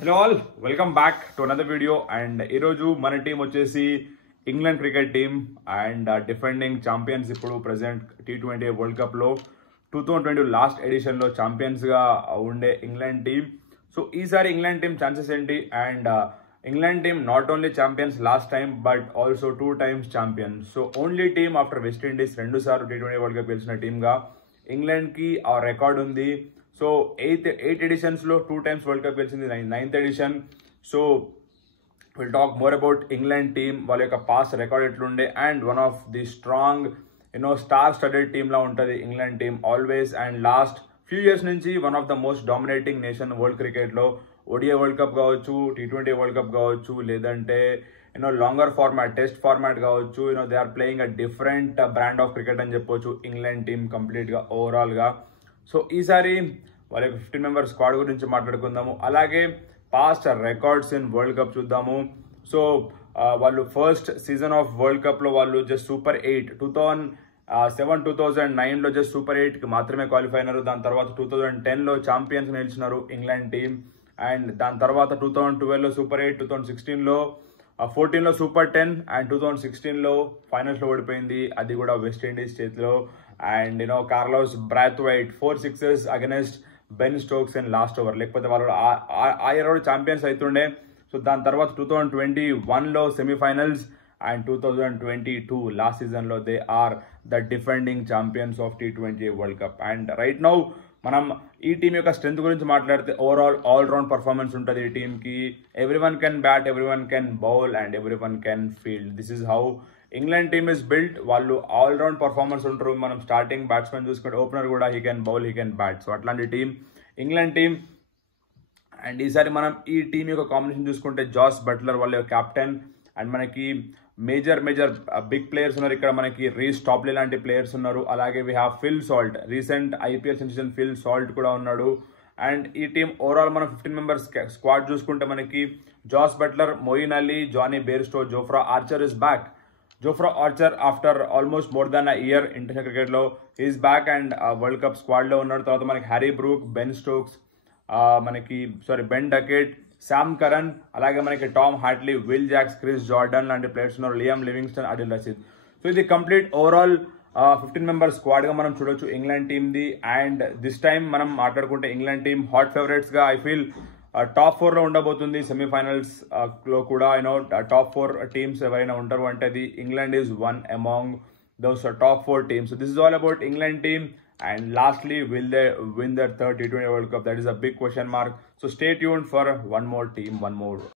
Hello all welcome back to another video. And ఈరోజు మన team వచ్చేసి England cricket team and defending champions. ఇప్పుడు present T20 world కప్లో 2020 last ఎడిషన్లో ఛాంపియన్స్గా ఉండే England team. So ఈసారి England team chances ఏంటి? And England team not only champions last time but also 2 times champions. So only team after West Indies 2 సార్లు T20 world cup గెలిచిన టీమ్గా ఇంగ్లాండ్కి ఆ record ఉంది. So eight ఎడిషన్స్లో 2 times వరల్డ్ కప్ గెలిచింది, 9th ఎడిషన్. So will talk more about England team, వాళ్ళ యొక్క పాస్ట్ రికార్డ్ ఎట్లుండే. And one of the strong star studded టీమ్లా ఉంటుంది England team always. And last few years నుంచి one of the most dominating nation world క్రికెట్లో. ODI world cup కావచ్చు, T20 world cup కావచ్చు, లేదంటే లాంగర్ ఫార్మాట్ టెస్ట్ ఫార్మాట్ కావచ్చు. They are playing a different brand of cricket అని చెప్పొచ్చు England team కంప్లీట్గా ఓవరాల్గా. సో ఈసారి వాళ్ళ 15 మెంబర్ స్క్వాడ్ గురించి మాట్లాడుకుందాము. అలాగే past records in world cup చూద్దాము. సో వాళ్ళు ఫస్ట్ సీజన్ ఆఫ్ వరల్డ్ కప్లో వాళ్ళు జస్ట్ సూపర్ 8 2007 2009లో జస్ట్ సూపర్ 8కి మాత్రమే క్వాలిఫై అయినారు. దాని తర్వాత 2010లో ఛాంపియన్స్ నిలిచినారు ఇంగ్లాండ్ టీమ్. అండ్ దాని తర్వాత 2012లో సూపర్ 8, 2016లో 14లో సూపర్ 10 అండ్ 2016లో ఫైనల్స్లో ఓడిపోయింది, అది కూడా వెస్టిండీస్ చేతిలో. And Carlos Brathwaite 4 sixes against Ben Stokes and last over, లేకపోతే వాళ్ళు ఆ ఇయర్ కూడా ఛాంపియన్స్ అవుతుండే. సో దాని తర్వాత 2021లో సెమీఫైనల్స్ అండ్ 2022 లాస్ట్ సీజన్లో they are the defending champions of T20 world cup. And right now మనం ఈ టీం యొక్క స్ట్రెంత్ గురించి మాట్లాడితే ఓవరాల్ ఆల్రౌండ్ పర్ఫార్మెన్స్ ఉంటుంది ఈ టీంకి. Everyone can bat, everyone can bowl and everyone can field. This is how England team is built. వాళ్ళు all round performance ఉంటారు. మనం స్టార్టింగ్ బ్యాట్స్మెన్ చూసుకుంటే ఓపెనర్ కూడా he can bowl, he can bat. So అట్లాంటి team England team. And ఈసారి మనం ఈ team యొక్క కాంబినేషన్ చూసుకుంటే జాస్ బట్లర్ వాళ్ళ కెప్టెన్. అండ్ మనకి మేజర్ బిగ్ ప్లేయర్స్ ఉన్నారు ఇక్కడ. మనకి రీస్ టాప్లీ లాంటి ప్లేయర్స్ ఉన్నారు. అలాగే we have Phil Salt, recent IPL sensation Phil Salt కూడా ఉన్నాడు. అండ్ ఈ టీం ఓవరాల్ మనం 15 మెంబర్స్ స్క్వాడ్ చూసుకుంటే మనకి Jos Buttler, Moeen Ali, Jonny Bairstow, Jofra Archer is back. Jofra Archer after almost more than a year international క్రికెట్లో is back and world cup స్క్వాడ్లో ఉన్నాడు. తర్వాత మనకి Harry Brook, Ben Stokes, Ben Duckett, Sam Curran, అలాగే మనకి Tom Hartley, Will Jacks, Chris Jordan లాంటి players ఉన్నారు, Liam Livingstone, Adil Rashid. So ఇది కంప్లీట్ ఓవరాల్ 15 మెంబర్ స్క్వాడ్గా మనం చూడొచ్చు ఇంగ్లాండ్ టీమ్ది. అండ్ దిస్ టైమ్ మనం మాట్లాడుకుంటే ఇంగ్లాండ్ టీమ్ హాట్ ఫేవరెట్స్గా ఐ ఫీల్ టాప్ 4లో ఉండబోతుంది. సెమీఫైనల్స్ లో కూడా టాప్ 4 టీమ్స్ ఎవరైనా ఉంటారు అంటే అది England is one among those top 4 teams. So this is all about England team. And lastly, will they win their third T20 World Cup? That is a big question mark. So stay tuned for one more team, one more